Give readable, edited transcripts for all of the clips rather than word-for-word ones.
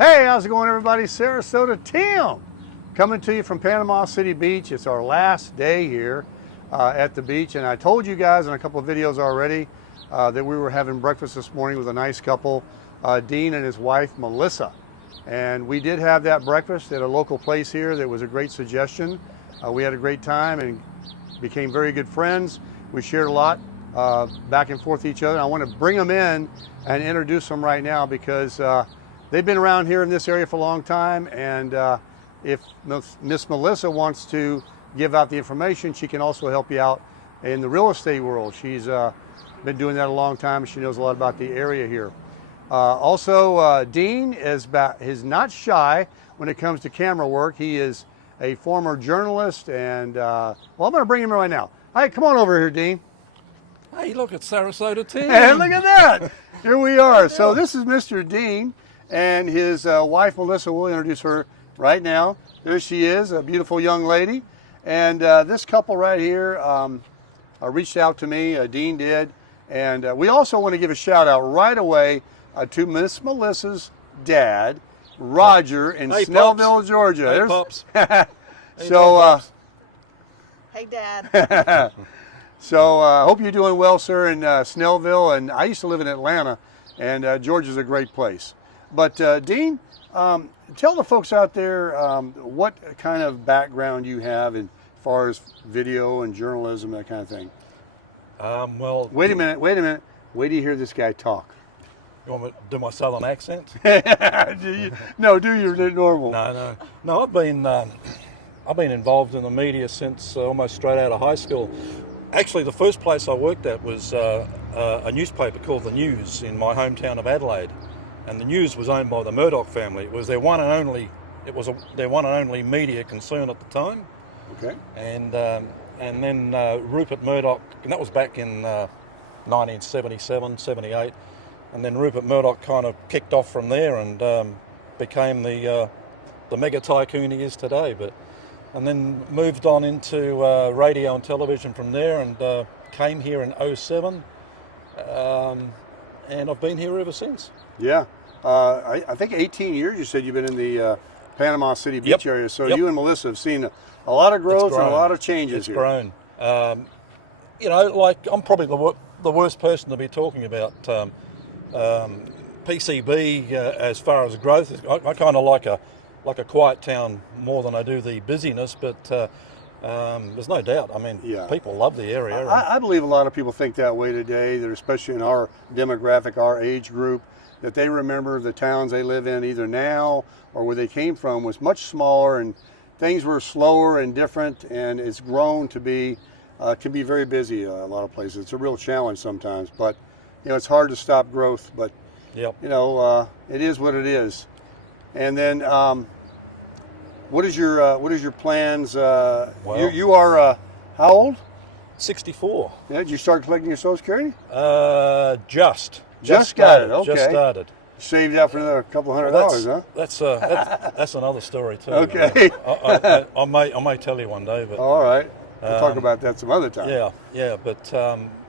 Hey, how's it going, everybody? Sarasota Tim coming to you from Panama City Beach. It's our last day here at the beach, and I told you guys in a couple of videos already that we were having breakfast this morning with a nice couple, Dean and his wife Melissa. And we did have that breakfast at a local place here that was a great suggestion. We had a great time and became very good friends. We shared a lot back and forth with each other. I want to bring them in and introduce them right now because they've been around here in this area for a long time, and if Miss Melissa wants to give out the information, she can also help you out in the real estate world. She's been doing that a long time. She knows a lot about the area here. Also, Dean is not shy when it comes to camera work. He is a former journalist, and well, I'm going to bring him in right now. Hi, come on over here, Dean. Hey, look at Sarasota Tim. Hey, look at that. Here we are. So this is Mr. Dean and his wife, Melissa. We'll introduce her right now. There she is, a beautiful young lady. And this couple right here reached out to me, Dean did. And we also want to give a shout out right away to Miss Melissa's dad, Roger, in Snellville, Pops. Georgia. Hey, There's, Pops. so, Hey, Dad. so I hope you're doing well, sir, in Snellville. And I used to live in Atlanta, and Georgia's a great place. But Dean, tell the folks out there what kind of background you have as far as video and journalism, that kind of thing. Well, Wait a minute. Wait till you hear this guy talk. you want me to do my southern accent? No, do your normal. No. I've been involved in the media since almost straight out of high school. Actually, the first place I worked at was a newspaper called The News in my hometown of Adelaide, and The News was owned by the Murdoch family. It was their one and only. It was their one and only media concern at the time. Okay. And then Rupert Murdoch, and that was back in 1977, 78, and then Rupert Murdoch kind of kicked off from there and became the mega tycoon he is today. And then moved on into radio and television from there, and came here in 07, and I've been here ever since. Yeah. I think 18 years you said you've been in the Panama City Beach area, so you and Melissa have seen a lot of growth and a lot of changes here. It's grown. You know, like I'm probably the worst person to be talking about PCB as far as growth. I kind of like a quiet town more than I do the busyness, but there's no doubt. I mean, people love the area. I believe a lot of people think that way today, that especially in our demographic, our age group, that they remember the towns they live in either now or where they came from was much smaller and things were slower and different, and it's grown to be, can be very busy a lot of places. It's a real challenge sometimes, but you know, it's hard to stop growth, but you know, it is what it is. And then what is your plans? Well, you are how old? 64. Yeah, did you start collecting your Social Security? Just got it. started, Okay. Just started. Saved up for another couple $100, huh? That's another story too. Okay. I may tell you one day, but All right. We'll talk about that some other time. Yeah. But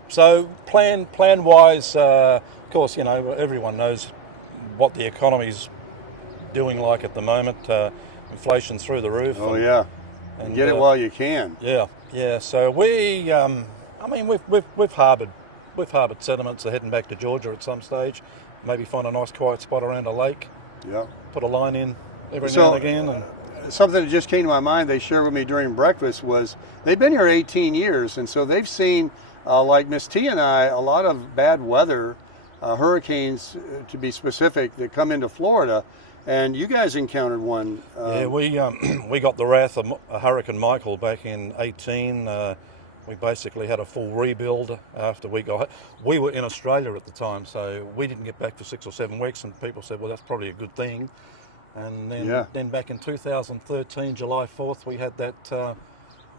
so plan wise, of course, you know, everyone knows what the economy's doing like at the moment. Inflation's through the roof. Oh yeah. And get it while you can. Yeah. So we, I mean, we've harboured sentiments of heading back to Georgia at some stage. Maybe find a nice quiet spot around a lake. Yeah. Put a line in every now and again. And something that just came to my mind, they shared with me during breakfast, was they've been here 18 years, and so they've seen, like Miss T and I, a lot of bad weather, hurricanes to be specific, that come into Florida. And you guys encountered one. Yeah, we got the wrath of Hurricane Michael back in 18. We basically had a full rebuild after we were in Australia at the time, so we didn't get back for 6 or 7 weeks, and people said, well, that's probably a good thing. And then back in 2013, July 4th, we had that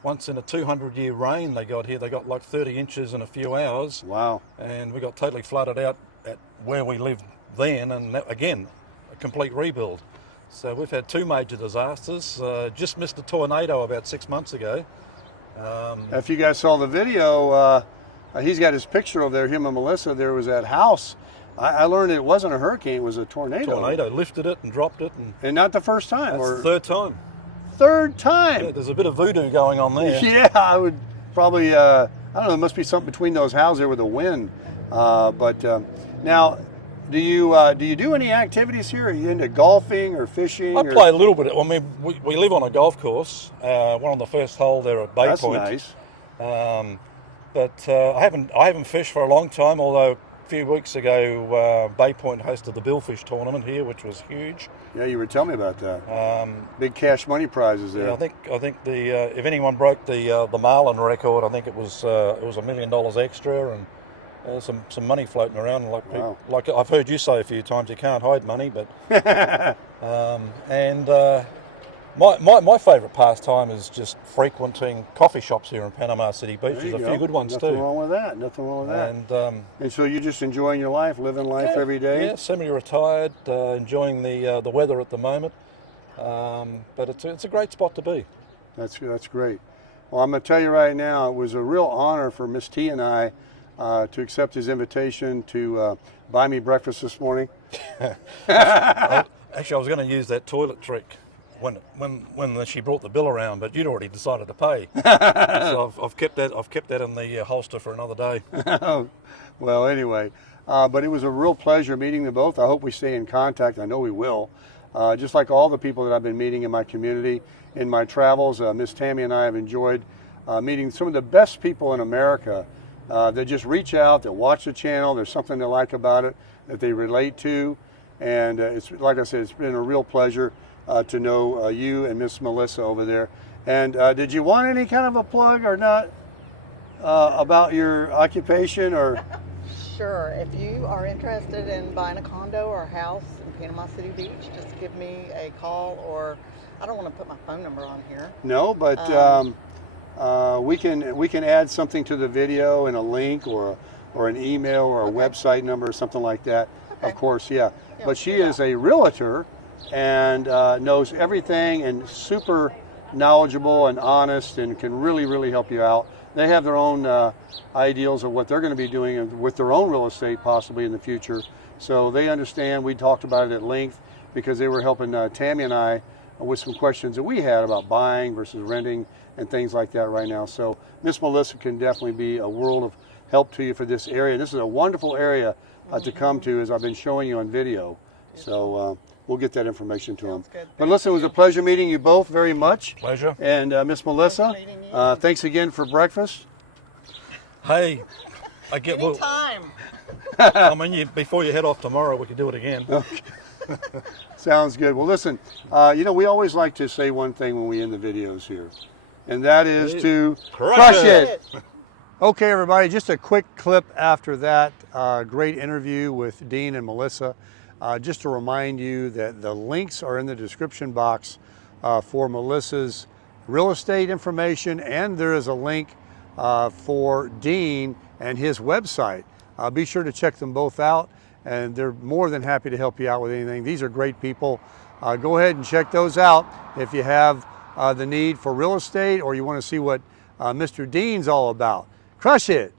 once in a 200-year rain they got here. They got like 30 inches in a few hours. Wow. And we got totally flooded out at where we lived then, and that, again, a complete rebuild. So we've had 2 major disasters. Just missed a tornado about 6 months ago. If you guys saw the video, he's got his picture over there, him and Melissa. There was that house I learned it wasn't a hurricane, it was a tornado. Tornado lifted it and dropped it, And not the first time. that's Or the third time. third time. Yeah, there's a bit of voodoo going on there. Yeah, I would probably, I don't know, there must be something between those houses there with the wind. Now, do you do any activities here? Are you into golfing or fishing? I play a little bit. I mean, we live on a golf course. We're on the first hole there at Bay That's Point. nice. But I haven't fished for a long time. Although a few weeks ago, Bay Point hosted the billfish tournament here, which was huge. Yeah, you were telling me about that. Big cash money prizes there. Yeah, I think the if anyone broke the marlin record, I think it was $1 million extra and some money floating around. Wow. Like I've heard you say a few times, you can't hide money, but my favourite pastime is just frequenting coffee shops here in Panama City Beach. There's a few good ones Nothing too. wrong with that. Nothing wrong with that. And So you're just enjoying your life, living life every day? yeah, semi-retired, enjoying the weather at the moment. But it's a great spot to be. That's great. Well, I'm going to tell you right now, it was a real honor for Miss T and I to accept his invitation to buy me breakfast this morning. Actually, I was going to use that toilet trick when she brought the bill around, but you'd already decided to pay. So I've kept that in the holster for another day. Well, anyway, but it was a real pleasure meeting them both. I hope we stay in contact. I know we will. Just like all the people that I've been meeting in my community, in my travels, Miss Tammy and I have enjoyed meeting some of the best people in America that just reach out, that watch the channel. There's something they like about it that they relate to, and it's like I said, it's been a real pleasure to know you and Miss Melissa over there. And did you want any kind of a plug or not about your occupation or? Sure. If you are interested in buying a condo or a house in Panama City Beach, just give me a call, or I don't want to put my phone number on here. No, but we can add something to the video and a link or an email or a website number or something like that. Okay. Of course, yeah. Yeah, But she yeah. is a realtor and knows everything and super knowledgeable and honest and can really help you out. They have their own ideals of what they're going to be doing with their own real estate possibly in the future. So they understand. We talked about it at length because they were helping Tammy and I with some questions that we had about buying versus renting and things like that right now. So Miss Melissa can definitely be a world of help to you for this area. This is a wonderful area to come to, as I've been showing you on video. So we'll get that information to them. good. But listen, it was a pleasure meeting you both very much. Pleasure. And Miss Melissa, meeting you. thanks again for breakfast. Hey, I get well. Anytime. I mean, before you head off tomorrow, we can do it again. Sounds good. Well, listen, we always like to say one thing when we end the videos here, and that is to Crush it. Okay, everybody, just a quick clip after that great interview with Dean and Melissa. Just to remind you that the links are in the description box for Melissa's real estate information, and there is a link for Dean and his website. Be sure to check them both out, and they're more than happy to help you out with anything. These are great people. Go ahead and check those out if you have the need for real estate or you want to see what Mr. Dean's all about. Crush it!